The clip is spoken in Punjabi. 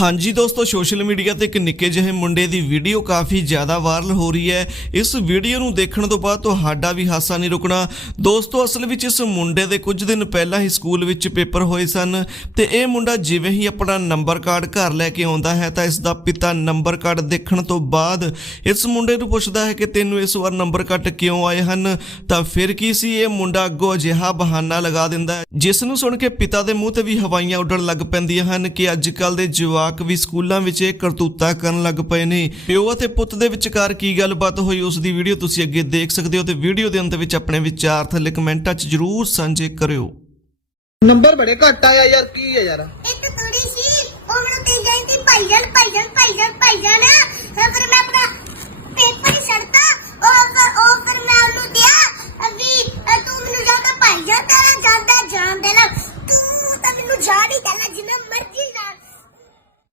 ਹਾਂਜੀ ਦੋਸਤੋ, ਸੋਸ਼ਲ ਮੀਡੀਆ ਤੇ ਇੱਕ ਨਿੱਕੇ ਜਿਹੇ ਮੁੰਡੇ ਦੀ ਵੀਡੀਓ ਕਾਫੀ ਜ਼ਿਆਦਾ ਵਾਇਰਲ ਹੋ ਰਹੀ ਹੈ। ਇਸ ਵੀਡੀਓ ਨੂੰ ਦੇਖਣ ਤੋਂ ਬਾਅਦ ਤੁਹਾਡਾ ਵੀ ਹਾਸਾ ਨਹੀਂ ਰੁਕਣਾ। ਦੋਸਤੋ, ਅਸਲ ਵਿੱਚ ਇਸ ਮੁੰਡੇ ਦੇ ਕੁਝ ਦਿਨ ਪਹਿਲਾਂ ਹੀ ਸਕੂਲ ਵਿੱਚ ਪੇਪਰ ਹੋਏ ਸਨ ਤੇ ਇਹ ਮੁੰਡਾ ਜਿਵੇਂ ਹੀ ਆਪਣਾ ਨੰਬਰ ਕਾਰਡ ਘਰ ਲੈ ਕੇ ਆਉਂਦਾ ਹੈ ਤਾਂ ਇਸ ਦਾ ਪਿਤਾ ਨੰਬਰ ਕਾਰਡ ਦੇਖਣ ਤੋਂ ਬਾਅਦ ਇਸ ਮੁੰਡੇ ਨੂੰ ਪੁੱਛਦਾ ਹੈ ਕਿ ਤੈਨੂੰ ਇਸ ਵਾਰ ਨੰਬਰ ਕੱਟ ਕਿਉਂ ਆਏ ਹਨ? ਤਾਂ ਫਿਰ ਕੀ ਸੀ? ਇਹ ਮੁੰਡਾ ਅੱਗੋਂ ਅਜਿਹਾ ਬਹਾਨਾ ਲਗਾ ਦਿੰਦਾ ਜਿਸ ਨੂੰ ਸੁਣ ਕੇ ਪਿਤਾ ਦੇ ਮੂੰਹ ਤੇ ਵੀ ਹਵਾਈਆਂ ਉੱਡਣ ਲੱਗ ਪੈਂਦੀਆਂ ਹਨ ਕਿ ਅੱਜ ਕੱਲ ਦੇ ਜਵਾਕ ਵੀ ਸਕੂਲਾਂ ਵਿੱਚ ਇਹ ਕਰਤੂਤਾ ਕਰਨ ਲੱਗ ਪਏ ਨੇ। ਪਿਓ ਅਤੇ ਪੁੱਤ ਦੇ ਵਿਚਕਾਰ ਕੀ ਗੱਲਬਾਤ ਹੋਈ ਉਸ ਦੀ ਵੀਡੀਓ ਤੁਸੀਂ ਅੱਗੇ ਦੇਖ ਸਕਦੇ ਹੋ ਤੇ ਵੀਡੀਓ ਦੇ ਅੰਤ ਵਿੱਚ ਆਪਣੇ ਵਿਚਾਰ ਥੱਲੇ ਕਮੈਂਟਾਂ 'ਚ ਜਰੂਰ ਸਾਂਝੇ ਕਰਿਓ। ਨੰਬਰ ਬੜੇ ਘੱਟ ਆਇਆ ਯਾਰ ਕੀ ਹੈ ਯਾਰ? ਇੱਕ ਕੁੜੀ ਸੀ ਉਹ ਮੈਨੂੰ ਤੇ ਕਹਿੰਦੀ ਭਾਈਜਾਨ ਭਾਈਜਾਨ ਭਾਈਜਾਨ ਭਾਈਜਾਨ ਹਾਂ, ਫਿਰ ਮੈਂ ਆਪਣਾ ਪੇਪਰ ਹੀ ਛੱਡਤਾ। ਉਹ ਫਿਰ ਉਹ ਫਿਰ ਮੈਂ ਉਹਨੂੰ ਦਿਆ ਅਭੀ ਅ, ਤੂੰ ਮੈਨੂੰ ਜਾਂਦਾ ਭਾਈਜਾਨ ਤੇਰਾ ਜਾਂਦਾ ਜਾਣ ਦੇਣਾ। ਤੂੰ ਤਾਂ ਮੈਨੂੰ ਜਾਣ ਹੀ ਦੇਣਾ ਜਿੰਨਾ ਮਰਜ਼ੀ